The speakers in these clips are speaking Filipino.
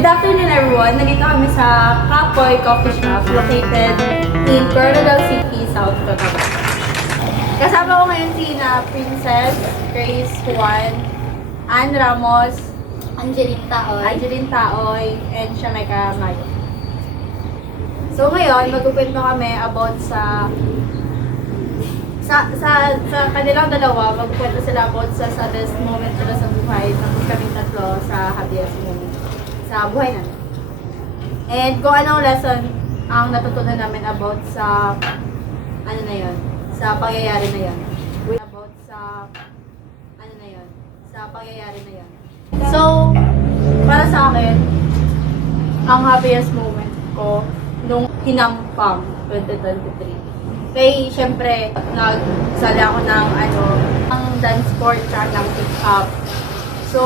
Good afternoon everyone! Nandito kami sa Kapoy Coffee Shop located in Coronadal City, South Cotabato. Kasama ko ngayon sina Princess, Grace Juan, Ann Ramos, Angeline Taoy, and Shameka Mayo. So ngayon, magkukwento kami about sa kanilang dalawa, magkukwento sila about sa saddest moment nila sa buhay, tapos kaming tatlo sa happiest moment sa buhay namin. And kung anong lesson ang natutunan namin about sa ano na yon, sa pangyayari na yon. About sa ano na yon, sa pangyayari na yon. So, para sa akin, ang happiest moment ko nung hinampang 2023. Kaya syempre, nagsali ako ng ang dance sport at ng hip-hop. So,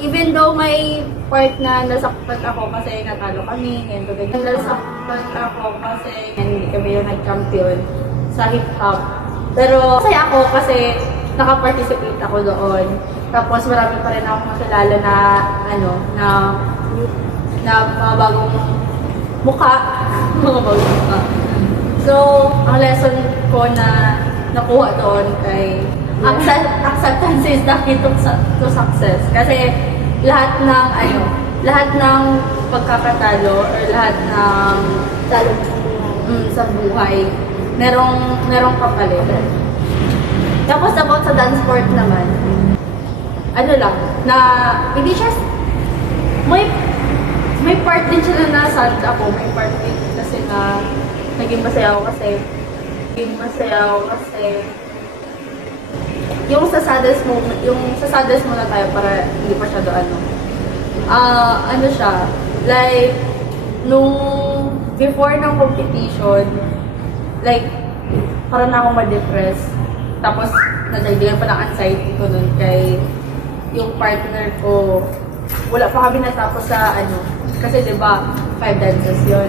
even though may part na nasaktan ako kasi natalo kami, and nasaktan ako kasi hindi kami yung nag-champion sa hip-hop. Pero masaya ako kasi nakaparticipate ako doon. Tapos marami pa rin akong makilala na na mga bagong mukha. Mga bagong mukha. So, ang lesson ko na nakuha doon kay acceptance is the key to success. Kasi lahat ng pagkakatalo or lahat ng talo sa buhay, merong kapalit. Tapos about sa dance sport naman, hindi siya, may part din siya na sad ako, may part din kasi na naging masaya ako kasi yung sa saddest muna tayo para hindi pa siya siya, like, nung before ng competition, like, parang na akong ma-depress. Tapos, nadagdagan pa ng anxiety ko nun kay yung partner ko. Wala pa kami natapos sa kasi diba, 5 dances yun.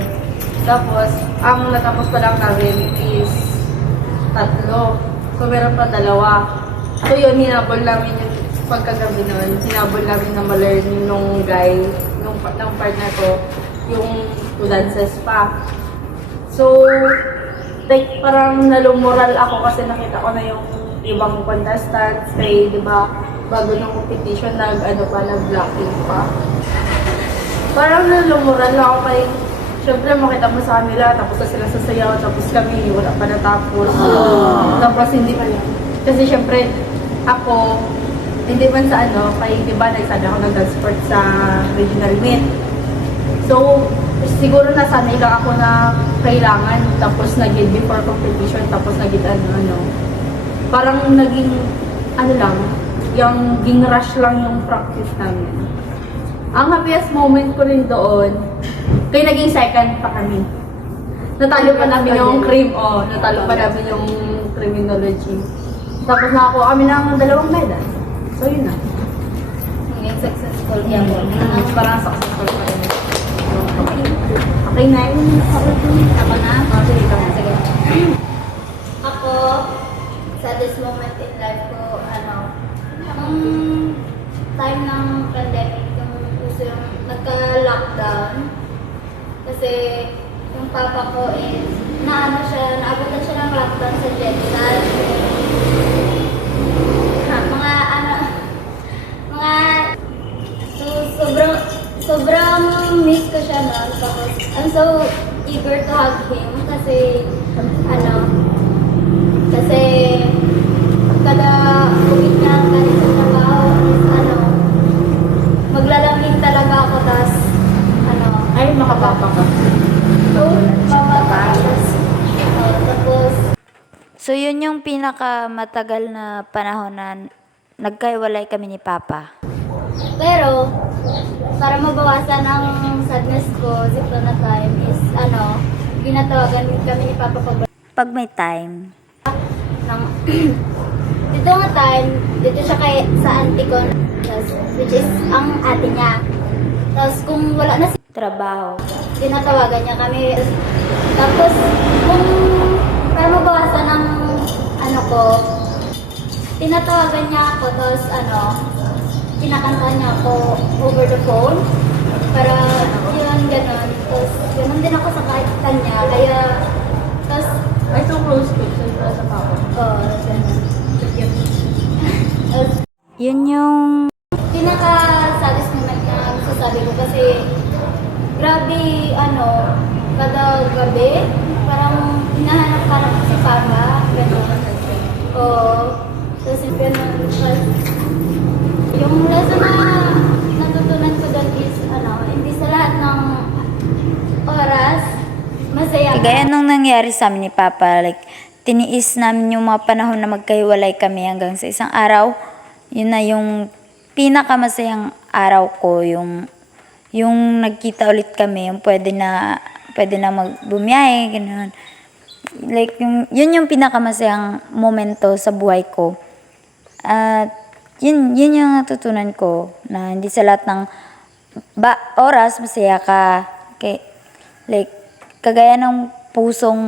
Tapos, ang natapos pa lang namin is 3. So, meron pa 2. So, yun, hinabol namin yung pagkagabi nun. Hinabol namin na ma-learn nung guy, ng partner ko, yung 2 dances pa. So, like, parang nalumural ako kasi nakita ko na yung ibang contestants. Kaya, di ba, bago ng competition, nag-blocking pa. Parang nalumural ako kaya, syempre makita mo sa kanila, tapos na sila sasayaw, tapos kami, wala pa natapos. Tapos hindi pa yan. Kasi syempre, ako, hindi man sa kaya di ba, nagsada ako ng dance sport sa regional meet. So, siguro nasanay lang ako na kailangan, tapos naging before competition, tapos naging parang naging, yung ging rush lang yung practice namin. Ang happiest moment ko rin doon, kaya naging second pa kami. Natalo pa namin yung criminology. Tapos nakakuha kami ng 2 medal. So yun na. Naging successful yan po. Parang successful pa rin. Okay na yun. Ako na? Sige, ikaw na. Sige. Ako, saddest moment in life ko, nung time ng pandemic, yung nagka-lockdown. Kasi yung papa ko is, naabutan siya ng lockdown sa Jeddah. Sobrang miss ko siya noon. Tapos, I'm so eager to hug him kasi, kada uwi niya galing sa trabaho is, maglalamig talaga ako, tas, Ay, makapapa ka. tapos, So, yun yung pinakamatagal na panahon na nagkaiwalay kami ni Papa. pero, para mabawasan ang sadness ko, dito na time is, pinatawagan kami ni Papa Pag may time. dito nga time, dito siya sa auntie ko, which is ang ate niya. Tapos kung wala na Trabaho. tinatawagan niya kami. Tapos, kung para mabawasan ang tinatawagan niya ako, tapos kinakanta niya ako over the phone. Para yun, ganun. Tapos, ganun din ako sa kanya. Kaya, tapos, Ay, so close ko sa papa. ganun. Tapos, Yun yung pinaka-saddest moment na masasabi ko kasi grabe, kada gabi, parang hinahanap-hanap ko si Papa, gano'n. Oo. Tapos gano'n. Yung lesson na natutunan ko doon is, hindi sa lahat ng oras, masaya ka. kagaya nung nangyari sa amin ni Papa, like, tiniis namin yung mga panahon na magkahiwalay kami hanggang sa isang araw. Yun na yung pinakamasayang araw ko, yung nagkita ulit kami, yung pwede na magbumiyahe, gano'n. Like, yun yung pinakamasayang momento sa buhay ko. At yun yung natutunan ko, na hindi sa lahat ng oras masaya ka. Like, kagaya ng pusong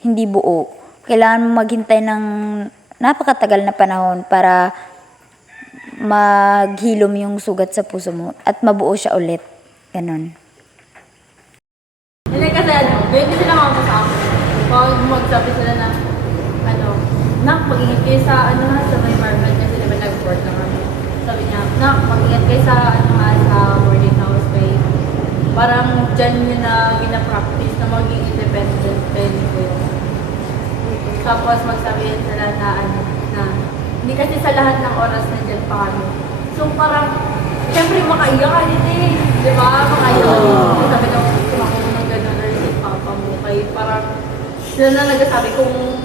hindi buo, kailangan mo maghintay ng napakatagal na panahon para maghilom yung sugat sa puso mo at mabuo siya ulit. Ganon. Hindi kasi hindi sila mga sa akin. Pag magsabi sila na, nak, mag-ingat kayo sa, sa may market kasi diba nag-work na kami. Sabi niya, nak, mag-ingat kayo sa, sa boarding house kayo. Parang dyan nyo na gina-practice na maging independent kayo nito. Tapos magsabihin sila na, hindi kasi sa lahat ng oras na dyan pa kami. So parang, syempre makaiyak ka din eh. Di ba? Makaiyak. Sabi ko, kumakuha ng gano'n or si Papa mo. Kaya parang, sila na nagsasabi kung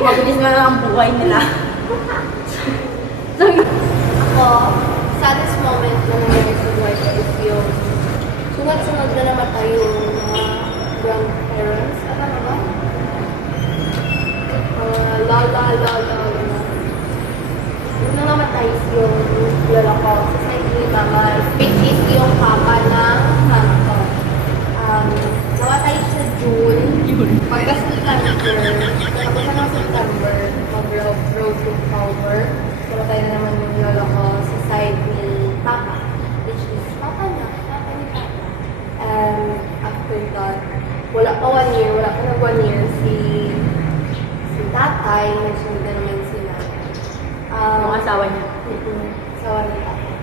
mabilis nga lang ang buhay nila. So, Ako, saddest moment na nangyari sa buhay ko is yung sunod-sunod na namatay yung mga grandparents. Ano ba? Lola. Yung namatay is yung lola ko sa side ni mama, which is yung papa ng mama ko. Namatay sa June. Pagka September, tapos na ng September, mag-road to October. Namatay na naman yung lola ko sa side ni papa, which is papa ni papa. And after that, wala pa 1 year, si tatay, nagsunod na naman sila. yung asawa niya. Asawa ni tatay.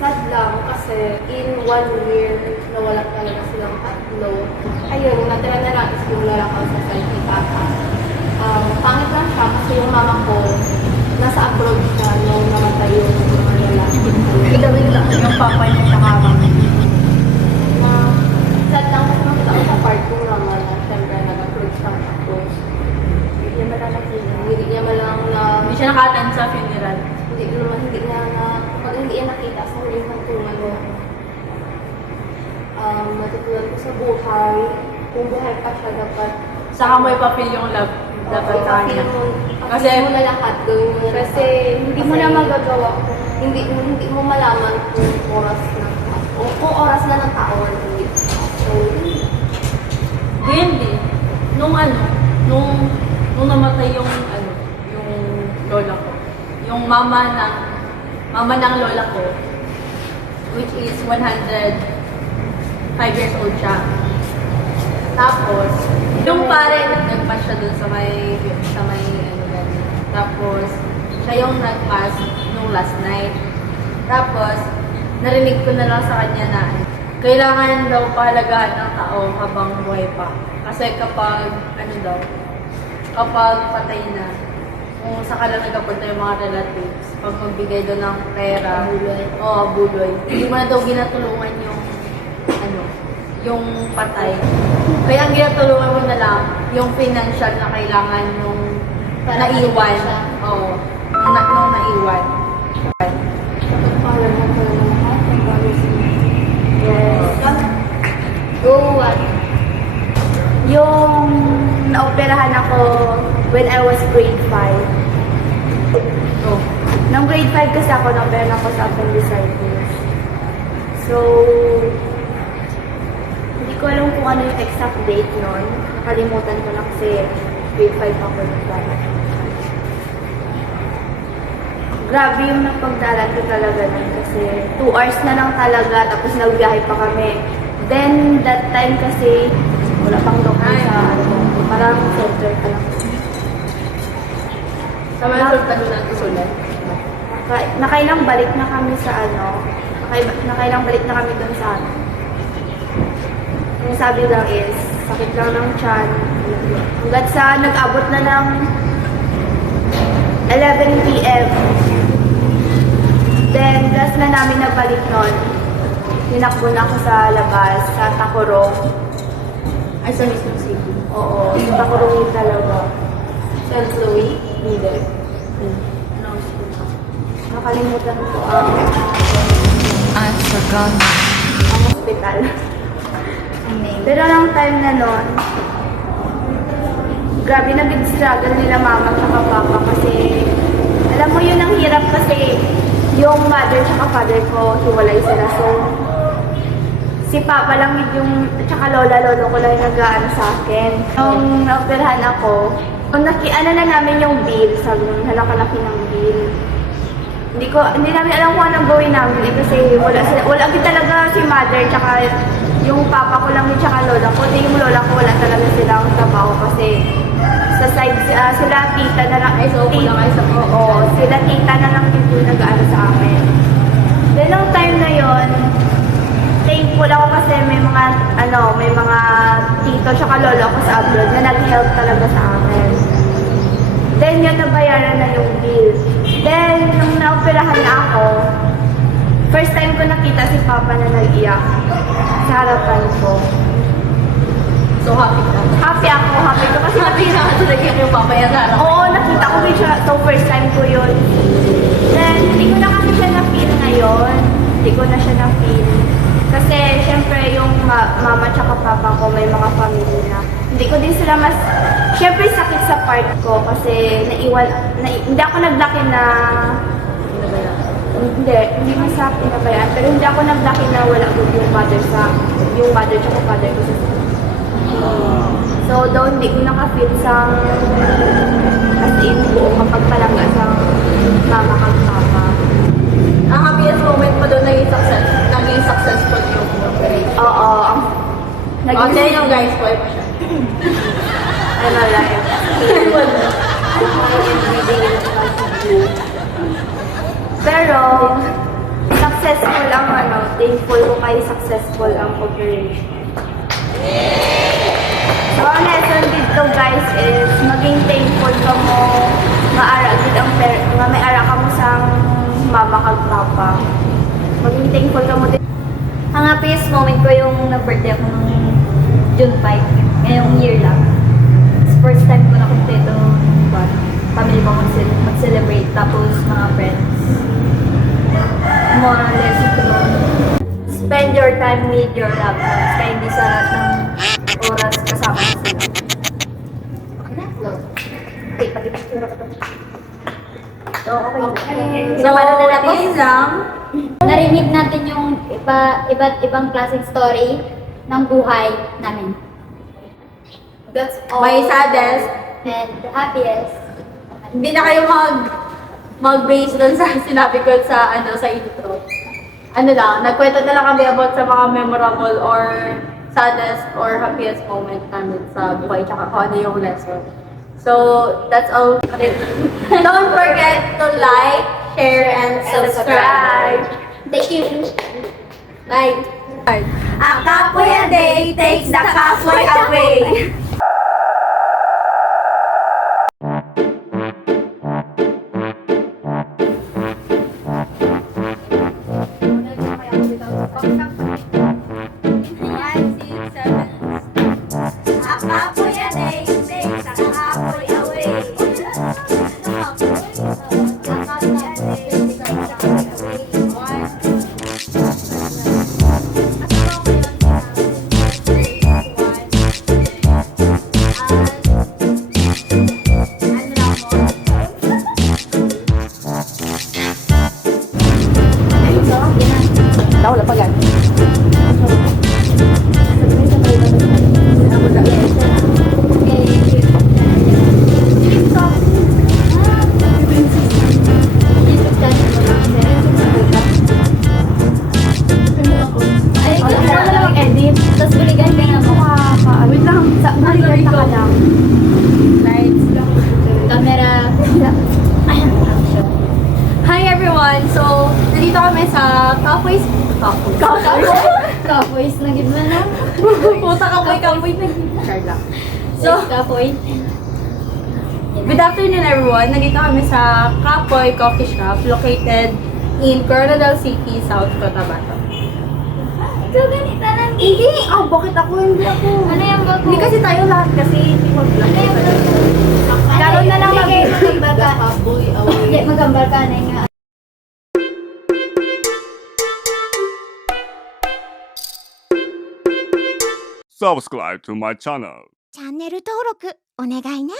Sad lang kasi in 1 year, nawala talaga silang tatlo. Ayun, natira na lang is yung lola ko sa side ni papa. Pangit lang siya kasi yung mama ko, nasa abroad siya nung namatay yung mga lola. Igawin lang yung papa niya sa mama. Sad lang kasi makita ko sa part yung mama na syempre nag-abroad siya. Tapos, hindi niya malang na... Hindi siya naka-attend sa funeral. Hindi niya nakita sa huling hantungan mo. Matutunan ko sa buhay. Kung buhay pa siya, dapat... Saka mo ipapil yung love dapat sa kanya. Kasi mo na lahat, gawin mo na Kasi hindi mo Kasi na magagawa kung hindi mo malaman kung oras na kung oras na ng tao or hindi. So, Ganyan din. Nung namatay yung lola ko. Yung mama ng lola ko, which is 105 years old siya. Tapos, yung pare, nag-pass siya dun sa may ganun. Tapos, siya yung nag-pass nung last night. Tapos, narinig ko na lang sa kanya na kailangan daw pahalagahan ng tao habang buhay pa. Kasi kapag patay na, kung saka lang nagkapunta yung mga relatives, pag magbigay doon ng pera, buloy, hindi mo na daw ginatulungan yung patay. Kaya ang ginatulungan mo na lang, yung financial na kailangan yung naiwan. Oo, nung naiwan. pagpapalam mo ko ng lahat ng policy. yes. Go what? Yung naoperahan ako when I was grade 5. Oh. Nung grade 5 kasi ako, naoperahan ako sa appendicitis. So, hindi ko alam kung ano yung exact date nun. Nakalimutan ko na kasi grade 5 ako nung time. grabe yung napagdalan ko talaga nun kasi 2 hours na lang talaga tapos nagbiyahe pa kami. Then that time kasi wala pang doktor sa parang center pa lang. Sa mga sultan mo ng isulat. Nakailang balik na kami sa nakailang balik na kami dun sa Yung sabi lang is, sakit lang ng tiyan. Hanggat sa nag-abot na ng 11 p.m. Then, last na namin nabalik nun. Tinakbo na ako sa labas, sa Tacorong. Ay, sa Mismo City. Oo, sa Tacorong yung talaga. San Chloe? Hindi. Nakalimutan ko ang hospital. Pero nung time na nun, grabe na big struggle nila mama at papa kasi alam mo yun ang hirap kasi yung mother at father ko hiwalay sila. So, si papa lang yung tsaka lolo ko lang yung nag-aano sa akin. Nung naoperahan ako, ano na namin yung bill, sabi nung halaka-laki ng bill. Hindi namin alam kung anong gawin namin kasi wala din talaga si mother tsaka yung papa ko lang din tsaka lola ko. Yung lola ko wala talaga silang trabaho kasi sa side sila tita na lang. Ay, so upo lang kayo sa Pilipinas. Oo, sila tita na lang din yung nag-aano sa amin. Then nung time na yon, thankful ako kasi may mga tito tsaka lolo ko sa abroad na nag-help talaga sa amin. Then yun, nabayaran na yung bill. Then, nung naoperahan na ako, first time ko nakita si Papa na nag-iyak sa harapan ko. So, happy ka. Happy ko kasi nakita ko Talaga yung papayaran. Oo, nakita ko din siya. So, first time ko yun. Then, hindi ko na kasi siya na-feel ngayon. Hindi ko na siya na-feel. Kasi, syempre, yung mama tsaka papa ko may mga family na. Hindi ko din sila syempre, sakit sa part ko kasi hindi ako naglaki na hindi man sa pinabayaan, pero hindi ako naglaki na wala yung mother tsaka father ko sa So, daw hindi ko nakafeel sa as in buong mapagpalaga sa mama kang papa. Ang happiest moment mo doon naging successful yung operation. Oo. Okay, yung guys, boy mo siya. Life. Pero, successful ang thankful ko kay successful ang operation. So, ang lesson dito guys is, maging thankful ka mo, may ara ka mo sa mama kag papa. Maging thankful ka mo din. Ang happiest moment ko yung nag-birthday ako ng June 5, ngayong year lang. It's first time ko na kumpleto family ko mag-celebrate, tapos mga friends. Moral lesson ko doon. Spend your time with your loved ones, kaya hindi sa lahat ng oras kasama sila. Okay, pag-ipagtura ko to. So, okay. So, yun lang. Narinig natin yung iba't ibang klaseng story ng buhay namin. That's all. May saddest. And the happiest. Hindi na kayo mag-base doon sa sinabi ko sa intro. Nagkwento na lang kami about sa mga memorable or saddest or happiest moment namin sa buhay tsaka kung ano yung lesson. So, that's all. Don't forget to like, share, and subscribe. Thank you. Bye. Ang Kapoy a Day takes the Kapoy away. Wala pa gan. Tapos buligan ka na mo. Wait lang. Buligan ka lang. Lights. Camera. Ayan, action. Hi everyone! So, nandito kami sa Kapoy's... Kapoys na gid man no? Puta Kapoy na Char lang. So, So, kapoy. good afternoon everyone! Nandito kami sa Kapoy Coffee Shop located in Coronadal City, South Cotabato. Ikaw ganita lang. Hindi! Bakit ako? Hindi ako. Ano yung bago? Hindi kasi tayo lahat kasi hindi mag-vlog. Ano yung bago? Karoon na lang mag-gambar ka. Hindi, mag-gambar ka na nga. Subscribe to my channel. チャンネル登録お願いね。